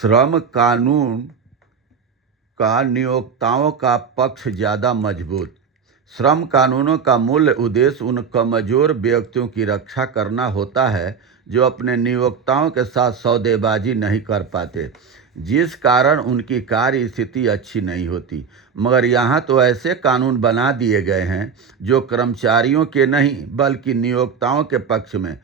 श्रम कानून का नियोक्ताओं का पक्ष ज़्यादा मजबूत। श्रम कानूनों का मूल उद्देश्य उन कमज़ोर व्यक्तियों की रक्षा करना होता है जो अपने नियोक्ताओं के साथ सौदेबाजी नहीं कर पाते, जिस कारण उनकी कार्य स्थिति अच्छी नहीं होती। मगर यहाँ तो ऐसे कानून बना दिए गए हैं जो कर्मचारियों के नहीं बल्कि नियोक्ताओं के पक्ष में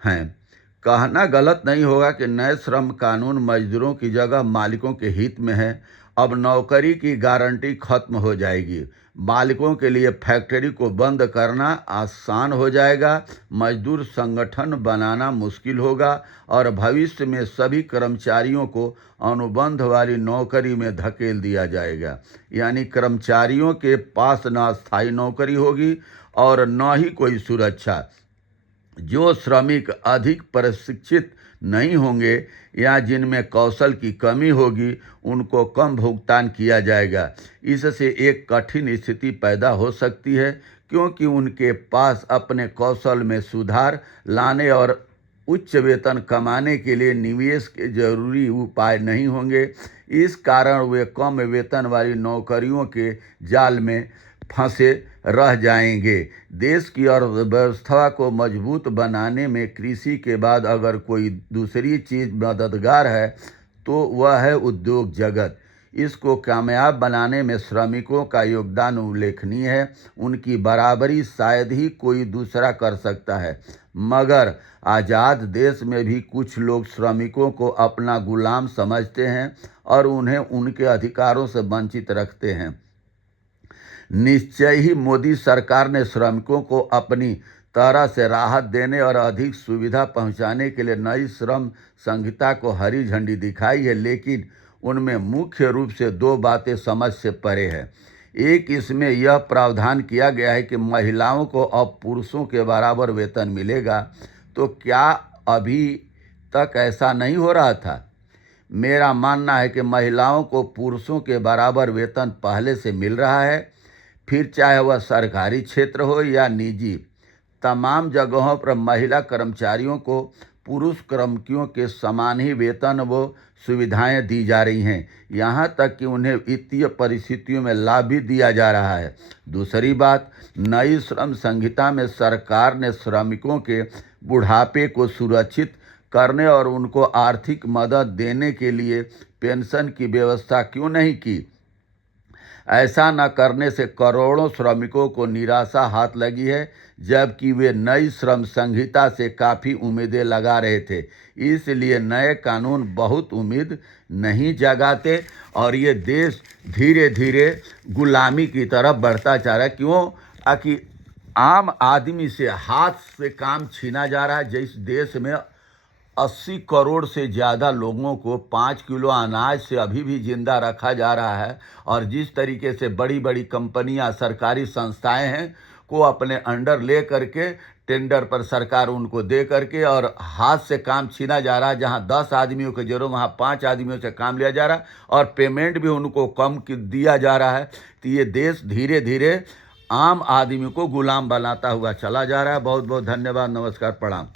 हैं। कहना गलत नहीं होगा कि नए श्रम कानून मजदूरों की जगह मालिकों के हित में है। अब नौकरी की गारंटी खत्म हो जाएगी। मालिकों के लिए फैक्ट्री को बंद करना आसान हो जाएगा, मजदूर संगठन बनाना मुश्किल होगा और भविष्य में सभी कर्मचारियों को अनुबंध वाली नौकरी में धकेल दिया जाएगा। यानी कर्मचारियों के पास न अस्थायी नौकरी होगी और न ही कोई सुरक्षा। जो श्रमिक अधिक प्रशिक्षित नहीं होंगे या जिनमें कौशल की कमी होगी, उनको कम भुगतान किया जाएगा। इससे एक कठिन स्थिति पैदा हो सकती है, क्योंकि उनके पास अपने कौशल में सुधार लाने और उच्च वेतन कमाने के लिए निवेश के जरूरी उपाय नहीं होंगे। इस कारण वे कम वेतन वाली नौकरियों के जाल में फंसे रह जाएंगे। देश की अर्थव्यवस्था को मजबूत बनाने में कृषि के बाद अगर कोई दूसरी चीज़ मददगार है तो वह है उद्योग जगत। इसको कामयाब बनाने में श्रमिकों का योगदान उल्लेखनीय है। उनकी बराबरी शायद ही कोई दूसरा कर सकता है। मगर आज़ाद देश में भी कुछ लोग श्रमिकों को अपना गुलाम समझते हैं और उन्हें उनके अधिकारों से वंचित रखते हैं। निश्चय ही मोदी सरकार ने श्रमिकों को अपनी तरह से राहत देने और अधिक सुविधा पहुंचाने के लिए नई श्रम संहिता को हरी झंडी दिखाई है, लेकिन उनमें मुख्य रूप से दो बातें समझ से परे है। एक, इसमें यह प्रावधान किया गया है कि महिलाओं को अब पुरुषों के बराबर वेतन मिलेगा। तो क्या अभी तक ऐसा नहीं हो रहा था? मेरा मानना है कि महिलाओं को पुरुषों के बराबर वेतन पहले से मिल रहा है, फिर चाहे वह सरकारी क्षेत्र हो या निजी। तमाम जगहों पर महिला कर्मचारियों को पुरुष कर्मचारियों के समान ही वेतन व सुविधाएं दी जा रही हैं। यहाँ तक कि उन्हें वित्तीय परिस्थितियों में लाभ भी दिया जा रहा है। दूसरी बात, नई श्रम संहिता में सरकार ने श्रमिकों के बुढ़ापे को सुरक्षित करने और उनको आर्थिक मदद देने के लिए पेंशन की व्यवस्था क्यों नहीं की? ऐसा न करने से करोड़ों श्रमिकों को निराशा हाथ लगी है, जबकि वे नई श्रम संहिता से काफ़ी उम्मीदें लगा रहे थे। इसलिए नए कानून बहुत उम्मीद नहीं जगाते और ये देश धीरे धीरे गुलामी की तरफ बढ़ता जा रहा है। क्यों? कि आम आदमी से हाथ से काम छीना जा रहा है। जिस देश में 80 करोड़ से ज़्यादा लोगों को 5 किलो अनाज से अभी भी जिंदा रखा जा रहा है, और जिस तरीके से बड़ी बड़ी कंपनियां, सरकारी संस्थाएं हैं को अपने अंडर ले करके टेंडर पर सरकार उनको दे करके और हाथ से काम छीना जा रहा है। जहां 10 आदमियों की जरूरत वहां 5 आदमियों से काम लिया जा रहा है और पेमेंट भी उनको कम दिया जा रहा है। तो ये देश धीरे धीरे आम आदमी को गुलाम बनाता हुआ चला जा रहा है। बहुत बहुत धन्यवाद। नमस्कार, प्रणाम।